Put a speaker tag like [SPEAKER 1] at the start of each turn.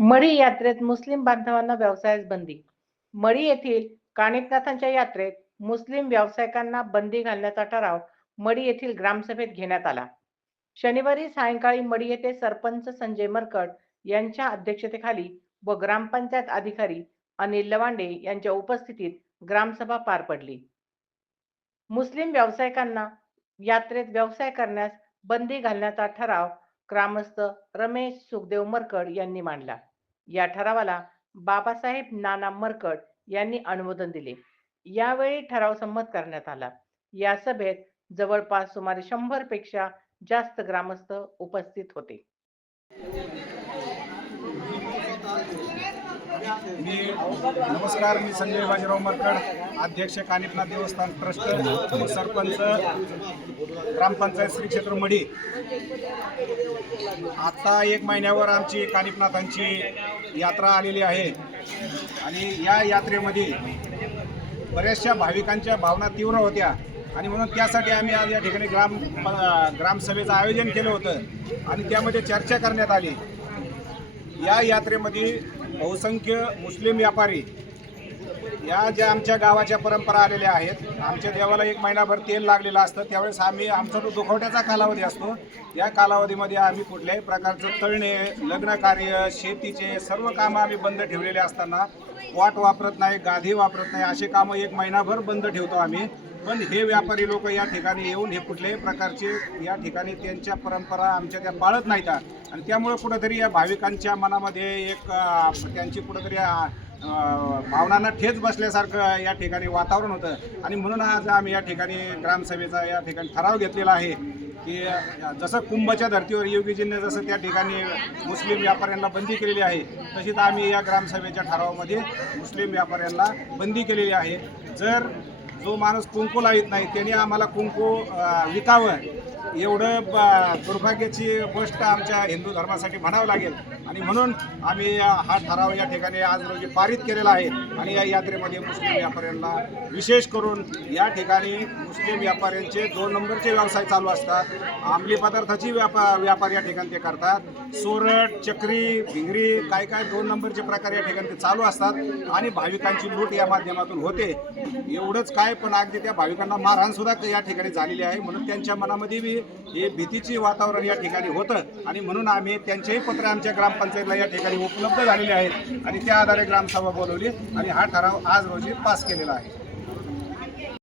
[SPEAKER 1] मढी यात्रेत मुस्लिम बांधवांना व्यवसायास बंदी. मढी येथील कानिफनाथांच्या यात्रेत मुस्लिम व्यावसायिकांना बंदी घालण्याचा ठराव मढी येथील ग्रामसभेत घेण्यात आला. शनिवारी सायंकाळी मढी येथे सरपंच संजय मरकट यांच्या अध्यक्षतेखाली व ग्रामपंचायत अधिकारी अनिल लवांडे यांच्या उपस्थितीत ग्रामसभा पार पडली. मुस्लिम व्यावसायिकांना यात्रेत व्यवसाय करण्यास बंदी घालण्याचा ठराव ग्रामस्थ रमेश सुखदेव मरकड यांनी मांडला. या ठरावाला बाबासाहेब नाना मरकट यांनी अनुमोदन दिले. यावेळी ठराव संमत करण्यात आला. या सभेत जवळपास सुमारे शंभरपेक्षा जास्त ग्रामस्थ उपस्थित होते.
[SPEAKER 2] मी नमस्कार मी संजय बाजीराव मरकड अध्यक्ष कानिपनाथ देवस्थान ट्रस्ट सरपंच ग्रामपंचायत श्री क्षेत्र मढी. आता एक महिन्यावर आमची कानिपनाथांची यात्रा आलेली आहे. आणि या यात्रेमध्ये बऱ्याचशा भाविकांच्या भावना तीव्र होत्या. आणि म्हणून त्यासाठी आम्ही आज या ठिकाणी ग्राम ग्रामसभेचं आयोजन केलं होतं. आणि त्यामध्ये चर्चा करण्यात आली. या यात्रेमध्ये बहुसंख्य मुस्लिम व्यापारी या ज्या आमच्या गावाच्या परंपरा आलेल्या आहेत आमच्या देवाला एक महिनाभर तेल लागलेलं असतं त्यावेळेस आम्ही आमचा जो दुखवट्याचा कालावधी असतो. या कालावधीमध्ये आम्ही कुठल्याही प्रकारचं तळणे लग्नकार्य शेतीचे सर्व कामं आम्ही बंद ठेवलेले असताना वाट वापरत नाही गाधी वापरत नाही असे कामं एक महिनाभर बंद ठेवतो आम्ही. पण हे व्यापारी लोक या ठिकाणी येऊन हे कुठल्याही प्रकारचे या ठिकाणी त्यांच्या परंपरा आमच्या त्या पाळत नाहीत. आणि त्यामुळे कुठंतरी या भाविकांच्या मनामध्ये एक त्यांची कुठंतरी भावनांना ठेच बसल्यासारखं या ठिकाणी वातावरण होतं. आणि म्हणून आज आम्ही या ठिकाणी ग्रामसभेचा या ठिकाणी ठराव घेतलेला आहे की जसं कुंभच्या धर्तीवर योगीजींनी जसं त्या ठिकाणी मुस्लिम व्यापाऱ्यांना बंदी केलेली आहे तशीच आम्ही या ग्रामसभेच्या ठरावामध्ये मुस्लिम व्यापाऱ्यांना बंदी केलेली आहे. जर जो माणूस कुंकू लावित नाही त्याने आम्हाला कुंकू विकावं. एवढं ब- दुर्भाग्याची गोष्ट आमच्या हिंदू धर्मासाठी म्हणावं लागेल. आणि म्हणून आम्ही हा ठराव या ठिकाणी आज रोजी पारित केलेला आहे. आणि या यात्रेमध्ये मुस्लिम व्यापाऱ्यांना विशेष करून या ठिकाणी मुस्लिम व्यापाऱ्यांचे दोन नंबरचे व्यवसाय चालू असतात. अंमली पदार्थाची व्यापा व्यापार या ठिकाणी ते करतात. सोरट चक्री भिंगरी काय काय दोन नंबरचे प्रकार या ठिकाणी ते चालू असतात. आणि भाविकांची लूट या माध्यमातून होते. एवढंच काय पण अगदी त्या भाविकांना मारहाणसुद्धा या ठिकाणी झालेली आहे. म्हणून त्यांच्या मनामध्ये बी हे भीतीची वातावरण या ठिकाणी होतं. आणि म्हणून आम्ही त्यांचेही पत्र आमच्या ग्रामपंचायतला या ठिकाणी उपलब्ध झालेले आहेत. आणि त्या आधारे ग्रामसभा बोलवली. आणि हा ठराव आज रोजी पास केलेला आहे.